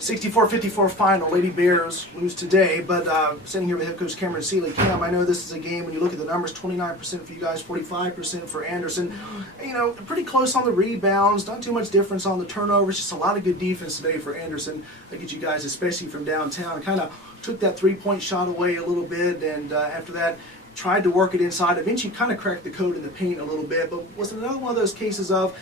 64-54 final. Lady Bears lose today, but sitting here with head coach Cameron Sealey. Cam, I know this is a game, when you look at the numbers, 29% for you guys, 45% for Anderson. You know, pretty close on the rebounds, not too much difference on the turnovers, just a lot of good defense today for Anderson against you guys, especially from downtown. Kind of took that three-point shot away a little bit, and after that, tried to work it inside. Eventually kind of cracked the code in the paint a little bit, but was another one of those cases of,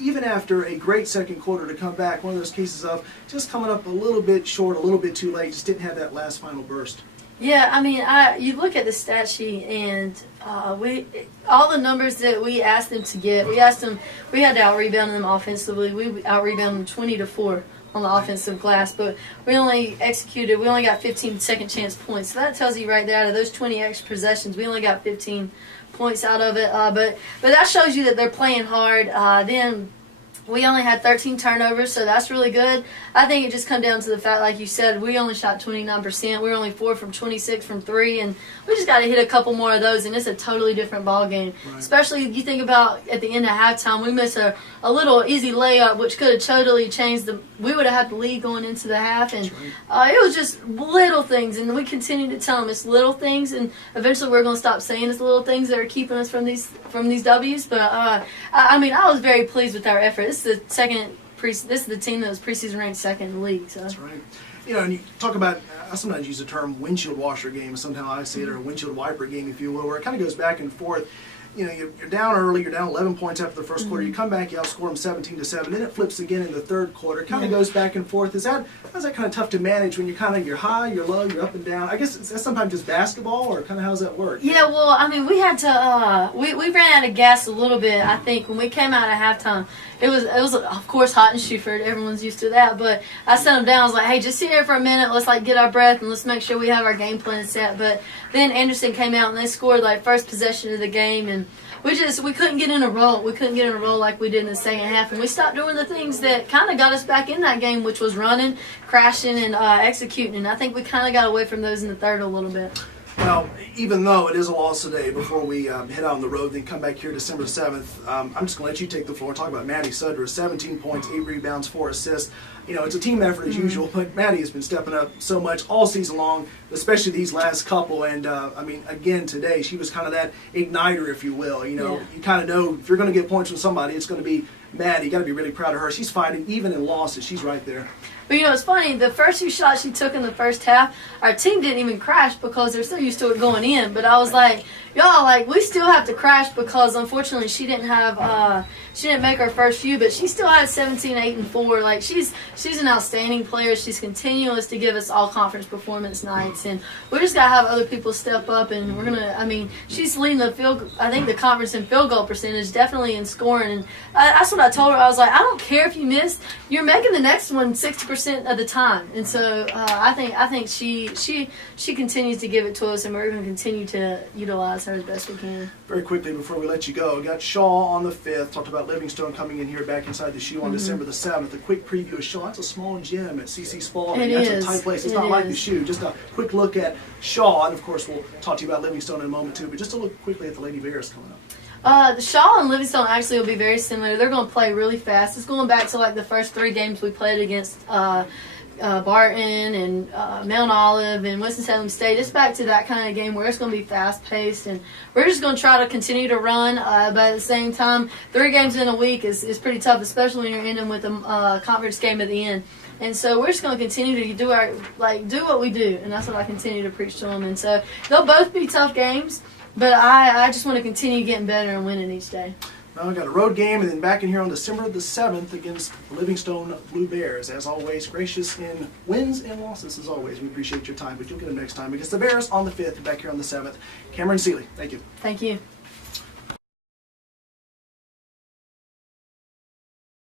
even after a great second quarter to come back, one of those cases of just coming up a little bit short, a little bit too late, just didn't have that last final burst. Yeah, I mean, you look at the stat sheet, and all the numbers that we asked them to get, we had to out-rebound them offensively. We out-rebounded them 20-4 on the offensive glass, but we only got 15 second chance points. So that tells you right there, out of those 20 extra possessions, we only got 15 points out of it. But that shows you that they're playing hard. Then we only had 13 turnovers, so that's really good. I think it just comes down to the fact, like you said, we only shot 29%. We were only 4 from 26 from 3, and we just got to hit a couple more of those, and it's a totally different ball game. Right. Especially if you think about at the end of halftime, we missed a little easy layup, which could have totally changed we would have had the lead going into the half, and it was just little things, and we continue to tell them it's little things, and eventually we're going to stop saying it's little things that are keeping us from these W's. But I mean, I was very pleased with our effort. This is the team that was preseason ranked second in the league. So. That's right. You know, and you talk about, I sometimes use the term windshield washer game, sometimes I say it, or a windshield wiper game, if you will, where it kind of goes back and forth. You know, you're down early, you're down 11 points after the first quarter, you come back, you outscore them 17-7, then it flips again in the third quarter. It kind of goes back and forth. Is that kind of tough to manage when you're high, you're low, you're up and down? I guess that's sometimes just basketball, or kind of how does that work? Yeah, well, I mean, we had to, we ran out of gas a little bit, I think, when we came out at halftime. It was of course hot in Shuford. Everyone's used to that. But I sat them down. I was like, hey, just sit here for a minute. Let's get our breath and let's make sure we have our game plan set. But then Anderson came out and they scored first possession of the game, and we couldn't get in a roll. We couldn't get in a roll like we did in the second half, and we stopped doing the things that kind of got us back in that game, which was running, crashing, and executing. And I think we kind of got away from those in the third a little bit. Well, even though it is a loss today, before we head out on the road, then come back here December 7th, I'm just going to let you take the floor and talk about Maddie Sutter. 17 points, 8 rebounds, 4 assists. You know, it's a team effort as usual, but Maddie has been stepping up so much all season long, especially these last couple. And, I mean, again, today, she was kind of that igniter, if you will. You know, you kind of know if you're going to get points from somebody, it's going to be Maddie. You got to be really proud of her. She's fighting, even in losses, she's right there. But, you know, it's funny, the first 2 shots she took in the first half, our team didn't even crash because they're so used to it going in. But I was like, y'all, we still have to crash because, unfortunately, she didn't make her first few, but she still had 17, 8, and 4. She's an outstanding player. She's continuous to give us all conference performance nights. And we just got to have other people step up, and we're going to, I mean, she's leading the conference in field goal percentage, definitely in scoring. And that's what I told her. I was like, I don't care if you miss. You're making the next one 60% of the time. And so I think she continues to give it to us, and we're going to continue to utilize her as best we can. Very quickly before we let you go, we got Shaw on the 5th. Talked about Livingstone coming in here back inside the shoe on December the 7th. A quick preview of Shaw. That's a small gym at CC Spalding. That's a tight place. It's not like the shoe. Just a quick look at Shaw, and of course we'll talk to you about Livingstone in a moment too. But just to look quickly at the Lady Bears coming up. The Shaw and Livingstone actually will be very similar. They're going to play really fast. It's going back to the first 3 games we played against Barton and Mount Olive and Winston-Salem State. It's back to that kind of game where it's going to be fast-paced, and we're just going to try to continue to run. But at the same time, 3 games in a week is pretty tough, especially when you're ending with a conference game at the end. And so we're just going to continue to do what we do, and that's what I continue to preach to them. And so they'll both be tough games, but I just want to continue getting better and winning each day. Well, we've got a road game, and then back in here on December the 7th against Livingstone Blue Bears. As always, gracious in wins and losses as always. We appreciate your time, but you'll get them next time against the Bears on the 5th, back here on the 7th. Cameron Sealey, thank you. Thank you.